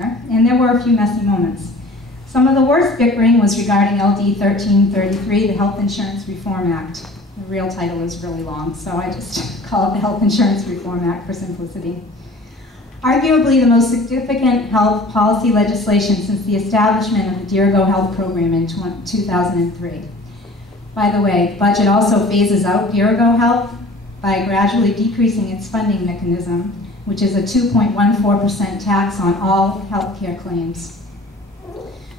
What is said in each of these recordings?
and there were a few messy moments. Some of the worst bickering was regarding LD 1333, the Health Insurance Reform Act. The real title is really long, so I just call it the Health Insurance Reform Act for simplicity. Arguably the most significant health policy legislation since the establishment of the Dirigo Health Program in 2003. By the way, the budget also phases out Dirigo Health by gradually decreasing its funding mechanism, which is a 2.14% tax on all healthcare claims.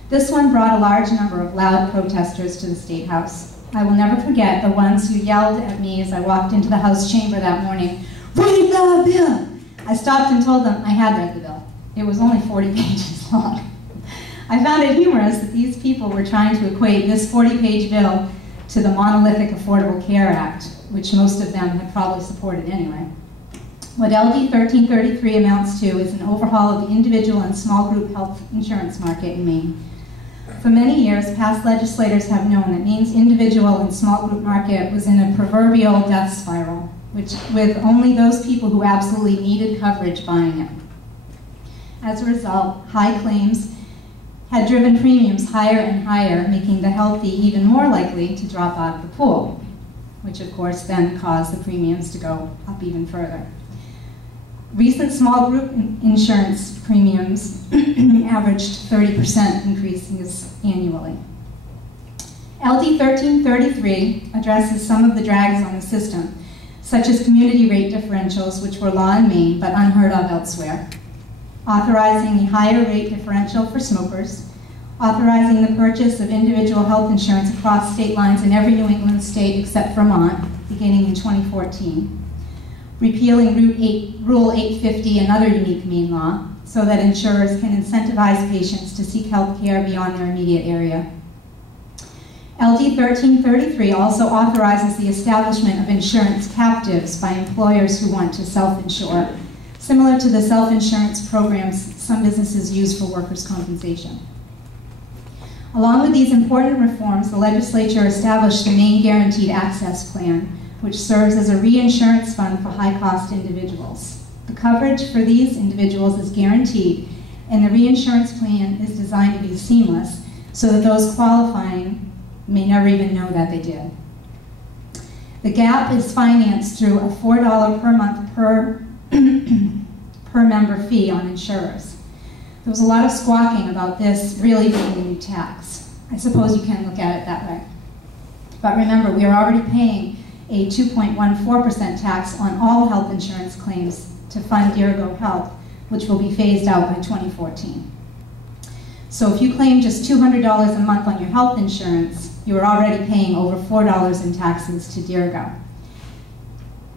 This one brought a large number of loud protesters to the State House. I will never forget the ones who yelled at me as I walked into the House chamber that morning, "Read the bill!" I stopped and told them I had read the bill. It was only 40 pages long. I found it humorous that these people were trying to equate this 40-page bill to the monolithic Affordable Care Act, which most of them had probably supported anyway. What LD 1333 amounts to is an overhaul of the individual and small group health insurance market in Maine. For many years, past legislators have known that Maine's individual and small group market was in a proverbial death spiral, with only those people who absolutely needed coverage buying it. As a result, high claims had driven premiums higher and higher, making the healthy even more likely to drop out of the pool, which of course then caused the premiums to go up even further. Recent small group insurance premiums averaged 30% increases annually. LD 1333 addresses some of the drags on the system, such as community rate differentials, which were law in Maine but unheard of elsewhere, authorizing a higher rate differential for smokers, authorizing the purchase of individual health insurance across state lines in every New England state except Vermont, beginning in 2014, repealing Rule 850, another unique Maine law, so that insurers can incentivize patients to seek health care beyond their immediate area. LD 1333 also authorizes the establishment of insurance captives by employers who want to self-insure, similar to the self-insurance programs some businesses use for workers' compensation. Along with these important reforms, the legislature established the Maine Guaranteed Access Plan, which serves as a reinsurance fund for high-cost individuals. The coverage for these individuals is guaranteed, and the reinsurance plan is designed to be seamless so that those qualifying may never even know that they did. The gap is financed through a $4 per month per member fee on insurers. There was a lot of squawking about this really being a new tax. I suppose you can look at it that way. But remember, we are already paying a 2.14% tax on all health insurance claims to fund Dirigo Health, which will be phased out by 2014. So if you claim just $200 a month on your health insurance, you are already paying over $4 in taxes to Dirigo.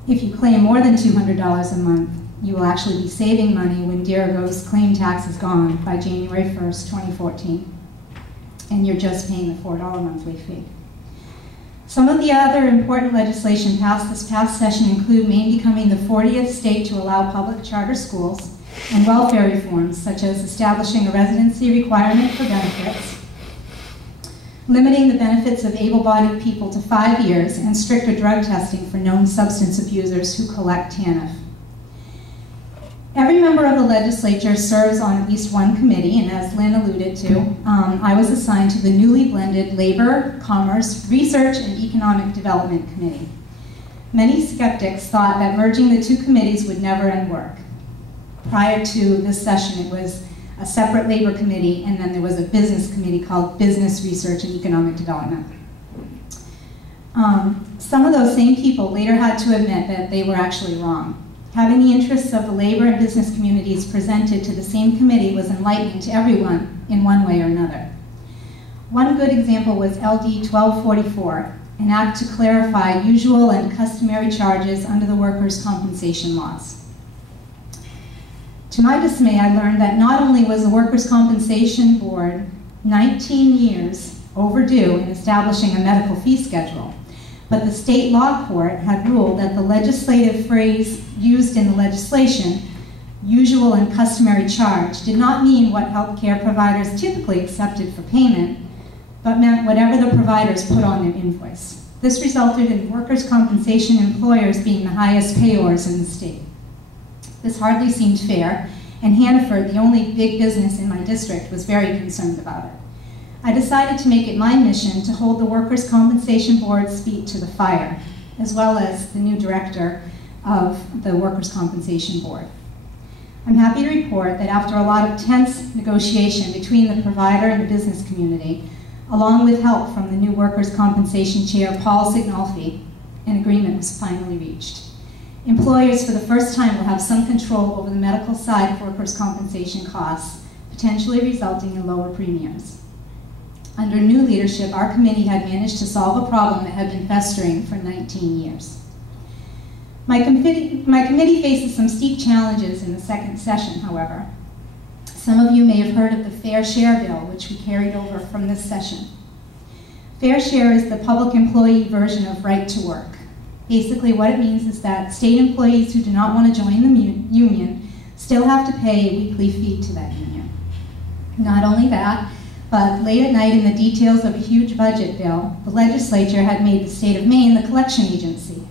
If you claim more than $200 a month, you will actually be saving money when Dirigo's claim tax is gone by January 1st, 2014. And you're just paying the $4 monthly fee. Some of the other important legislation passed this past session include Maine becoming the 40th state to allow public charter schools, and welfare reforms, such as establishing a residency requirement for benefits, limiting the benefits of able-bodied people to 5 years, and stricter drug testing for known substance abusers who collect TANF. Every member of the legislature serves on at least one committee, and as Lynn alluded to, I was assigned to the newly blended Labor, Commerce, Research, and Economic Development Committee. Many skeptics thought that merging the two committees would never end work. Prior to this session, it was a separate labor committee, and then there was a business committee called Business, Research, and Economic Development. Some of those same people later had to admit that they were actually wrong. Having the interests of the labor and business communities presented to the same committee was enlightening to everyone in one way or another. One good example was LD 1244, an act to clarify usual and customary charges under the workers' compensation laws. To my dismay, I learned that not only was the Workers' Compensation Board 19 years overdue in establishing a medical fee schedule, but the state law court had ruled that the legislative phrase used in the legislation, usual and customary charge, did not mean what healthcare providers typically accepted for payment, but meant whatever the providers put on their invoice. This resulted in workers' compensation employers being the highest payors in the state. This hardly seemed fair, and Hannaford, the only big business in my district, was very concerned about it. I decided to make it my mission to hold the Workers' Compensation Board's feet to the fire, as well as the new director of the Workers' Compensation Board. I'm happy to report that after a lot of tense negotiation between the provider and the business community, along with help from the new Workers' Compensation Chair, Paul Signolfi, an agreement was finally reached. Employers, for the first time, will have some control over the medical side of workers' compensation costs, potentially resulting in lower premiums. Under new leadership, our committee had managed to solve a problem that had been festering for 19 years. My committee faces some steep challenges in the second session, however. Some of you may have heard of the Fair Share Bill, which we carried over from this session. Fair Share is the public employee version of right to work. Basically, what it means is that state employees who do not want to join the union still have to pay a weekly fee to that union. Not only that, but late at night in the details of a huge budget bill, the legislature had made the state of Maine the collection agency.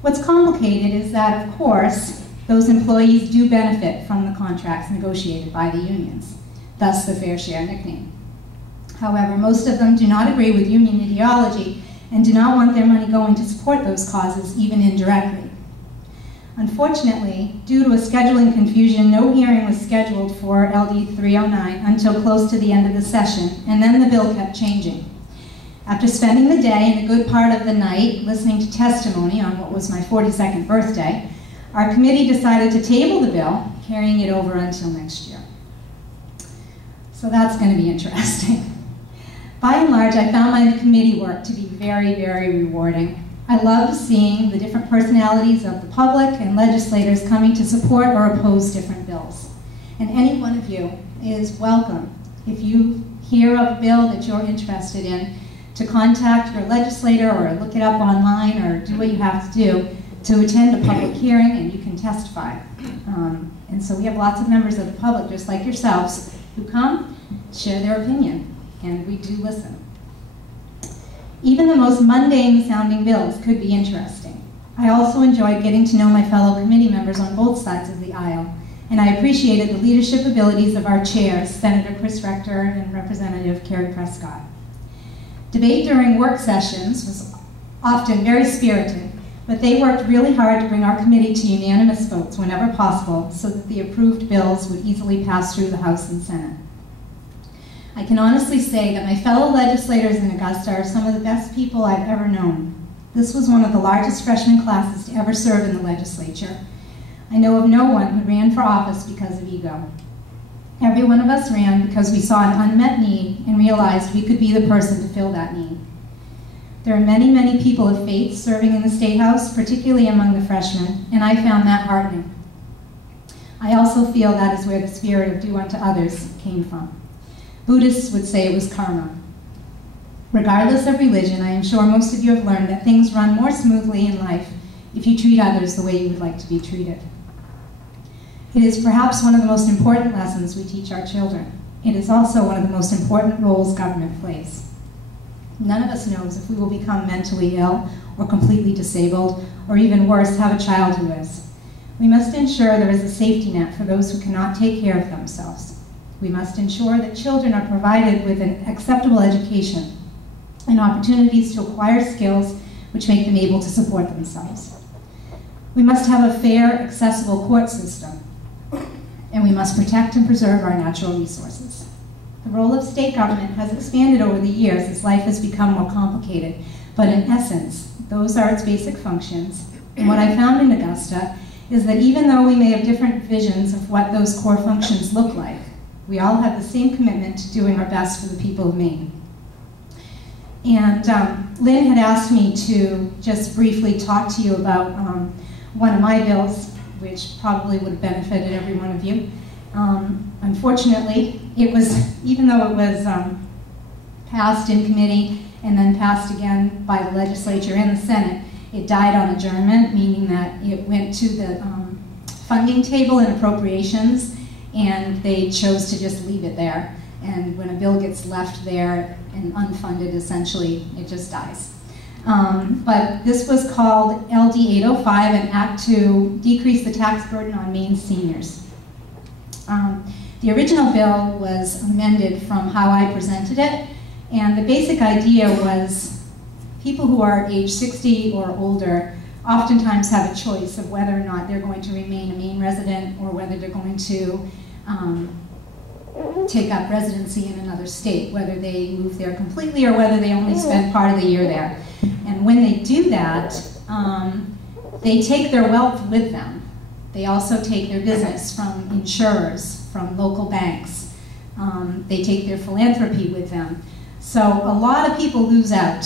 What's complicated is that, of course, those employees do benefit from the contracts negotiated by the unions, thus the Fair Share nickname. However, most of them do not agree with union ideology and do not want their money going to support those causes, even indirectly. Unfortunately, due to a scheduling confusion, no hearing was scheduled for LD 309 until close to the end of the session, and then the bill kept changing. After spending the day and a good part of the night listening to testimony on what was my 42nd birthday, our committee decided to table the bill, carrying it over until next year. So that's going to be interesting. By and large, I found my committee work to be very, very rewarding. I loved seeing the different personalities of the public and legislators coming to support or oppose different bills. And any one of you is welcome, if you hear of a bill that you're interested in, to contact your legislator or look it up online or do what you have to do to attend a public hearing, and you can testify. And so we have lots of members of the public, just like yourselves, who come, share their opinion, and we do listen. Even the most mundane sounding bills could be interesting. I also enjoyed getting to know my fellow committee members on both sides of the aisle, and I appreciated the leadership abilities of our chairs, Senator Chris Rector and Representative Carrie Prescott. Debate during work sessions was often very spirited, but they worked really hard to bring our committee to unanimous votes whenever possible so that the approved bills would easily pass through the House and Senate. I can honestly say that my fellow legislators in Augusta are some of the best people I've ever known. This was one of the largest freshman classes to ever serve in the legislature. I know of no one who ran for office because of ego. Every one of us ran because we saw an unmet need and realized we could be the person to fill that need. There are many, many people of faith serving in the State House, particularly among the freshmen, and I found that heartening. I also feel that is where the spirit of do unto others came from. Buddhists would say it was karma. Regardless of religion, I am sure most of you have learned that things run more smoothly in life if you treat others the way you would like to be treated. It is perhaps one of the most important lessons we teach our children. It is also one of the most important roles government plays. None of us knows if we will become mentally ill or completely disabled, or even worse, have a child who is. We must ensure there is a safety net for those who cannot take care of themselves. We must ensure that children are provided with an acceptable education and opportunities to acquire skills which make them able to support themselves. We must have a fair, accessible court system, and we must protect and preserve our natural resources. The role of state government has expanded over the years as life has become more complicated, but in essence, those are its basic functions. And what I found in Augusta is that even though we may have different visions of what those core functions look like, we all have the same commitment to doing our best for the people of Maine. And Lynn had asked me to just briefly talk to you about one of my bills, which probably would have benefited every one of you. Unfortunately, it was, even though it was passed in committee and then passed again by the legislature and the Senate, it died on adjournment, meaning that it went to the funding table and appropriations, and they chose to just leave it there. And when a bill gets left there and unfunded, essentially, it just dies. But this was called LD 805, an act to decrease the tax burden on Maine seniors. The original bill was amended from how I presented it, and the basic idea was people who are age 60 or older oftentimes have a choice of whether or not they're going to remain a Maine resident or whether they're going to take up residency in another state, whether they move there completely or whether they only spend part of the year there. And when they do that, they take their wealth with them. They also take their business from insurers, from local banks. They take their philanthropy with them. So a lot of people lose out.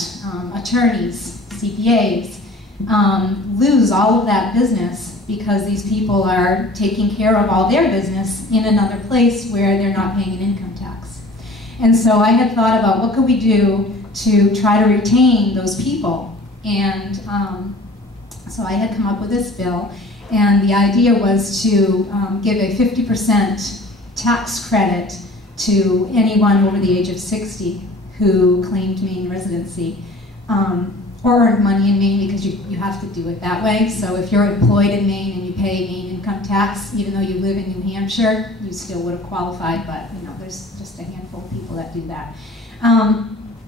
Attorneys, CPAs, lose all of that business because these people are taking care of all their business in another place where they're not paying an income tax. And so I had thought about what could we do to try to retain those people. And so I had come up with this bill, and the idea was to give a 50% tax credit to anyone over the age of 60 who claimed Maine residency. Or earned money in Maine, because you have to do it that way. So if you're employed in Maine and you pay Maine income tax, even though you live in New Hampshire, you still would have qualified, but there's just a handful of people that do that.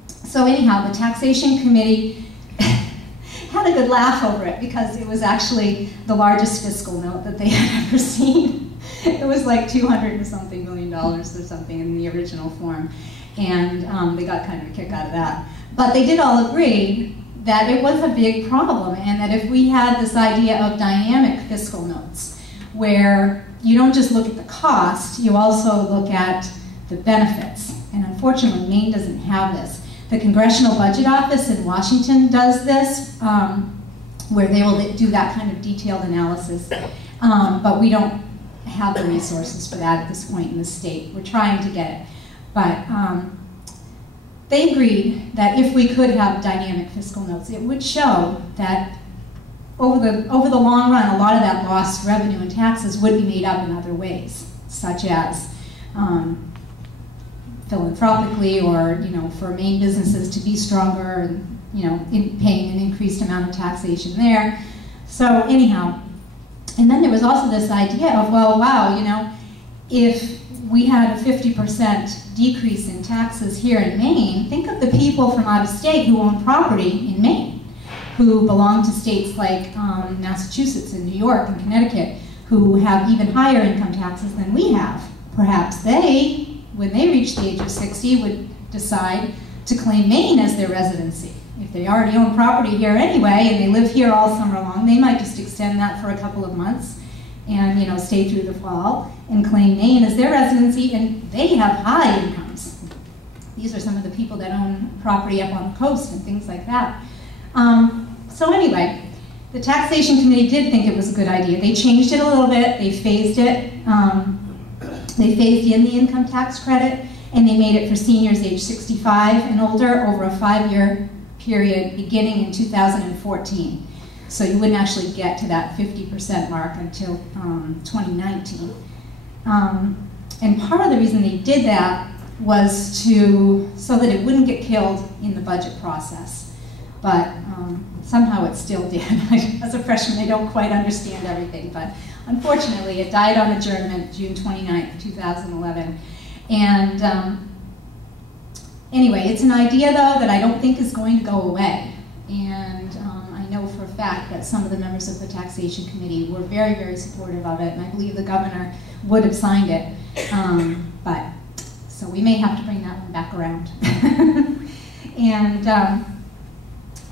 So anyhow, the taxation committee had a good laugh over it because it was actually the largest fiscal note that they had ever seen. It was like $200 and something million or something in the original form, and they got kind of a kick out of that. But they did all agree that it was a big problem, and that if we had this idea of dynamic fiscal notes, where you don't just look at the cost, you also look at the benefits. And unfortunately, Maine doesn't have this. The Congressional Budget Office in Washington does this, where they will do that kind of detailed analysis, but we don't have the resources for that at this point in the state. We're trying to get it. But they agreed that if we could have dynamic fiscal notes, it would show that over the long run, a lot of that lost revenue and taxes would be made up in other ways, such as philanthropically, or for Maine businesses to be stronger, and in paying an increased amount of taxation there. So anyhow, and then there was also this idea of, well, wow, if we had a 50% decrease in taxes here in Maine, think of the people from out of state who own property in Maine, who belong to states like Massachusetts and New York and Connecticut, who have even higher income taxes than we have. Perhaps they, when they reach the age of 60, would decide to claim Maine as their residency. If they already own property here anyway, and they live here all summer long, they might just extend that for a couple of months and stay through the fall and claim Maine as their residency, and they have high incomes. These are some of the people that own property up on the coast and things like that. So anyway, the taxation committee did think it was a good idea. They changed it a little bit, they phased it. They phased in the income tax credit, and they made it for seniors age 65 and older over a 5-year period beginning in 2014. So you wouldn't actually get to that 50% mark until 2019. And part of the reason they did that was so that it wouldn't get killed in the budget process. But somehow it still did. As a freshman, I don't quite understand everything, but unfortunately it died on adjournment June 29th, 2011. And anyway, it's an idea though that I don't think is going to go away. And I know for a fact that some of the members of the taxation committee were very, very supportive of it, and I believe the governor would have signed it. So we may have to bring that one back around. And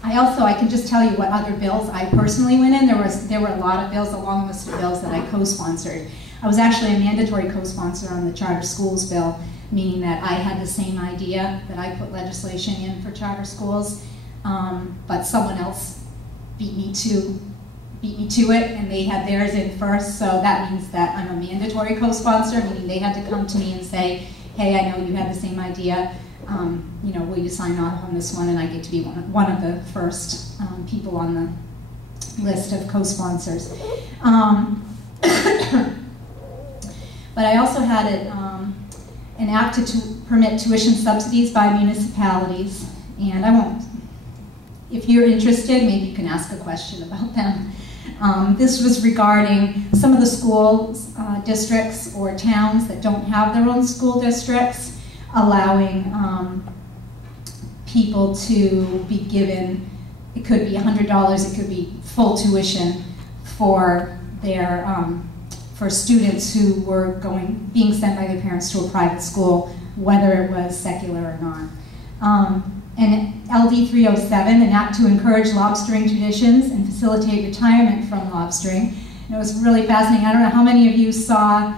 I can just tell you what other bills I personally went in. There were a lot of bills, a long list of bills that I co-sponsored. I was actually a mandatory co-sponsor on the charter schools bill, meaning that I had the same idea, that I put legislation in for charter schools, but someone else beat me to it, and they had theirs in first, so that means that I'm a mandatory co-sponsor, meaning they had to come to me and say, hey, I know you had the same idea, will you sign off on this one? And I get to be one of the first people on the list of co-sponsors. But I also had an act to permit tuition subsidies by municipalities, and I won't. If you're interested, maybe you can ask a question about them. This was regarding some of the schools, districts or towns that don't have their own school districts, allowing people to be given, it could be $100, it could be full tuition for their for students who were being sent by their parents to a private school, whether it was secular or not. And LD 307, an act to encourage lobstering traditions and facilitate retirement from lobstering. And it was really fascinating. I don't know how many of you saw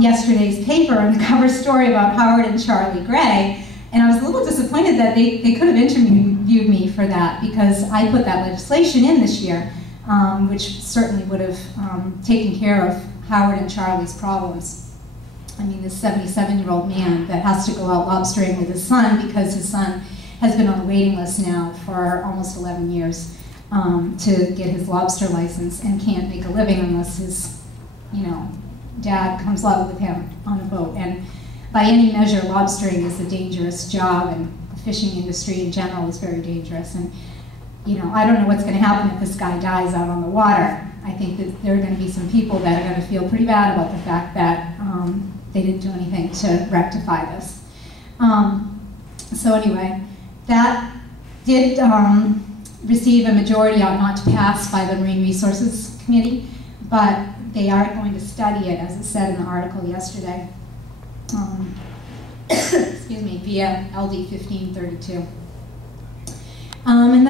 yesterday's paper and the cover story about Howard and Charlie Gray. And I was a little disappointed that they could have interviewed me for that, because I put that legislation in this year, which certainly would have taken care of Howard and Charlie's problems. I mean, this 77-year-old man that has to go out lobstering with his son because his son has been on the waiting list now for almost 11 years to get his lobster license, and can't make a living unless his, dad comes out with him on a boat. And by any measure, lobstering is a dangerous job, and the fishing industry in general is very dangerous. And I don't know what's going to happen if this guy dies out on the water. I think that there are going to be some people that are going to feel pretty bad about the fact that they didn't do anything to rectify this. So anyway, that did receive a majority ought not to pass by the Marine Resources Committee, but they are going to study it, as it said in the article yesterday, excuse me, via LD 1532. And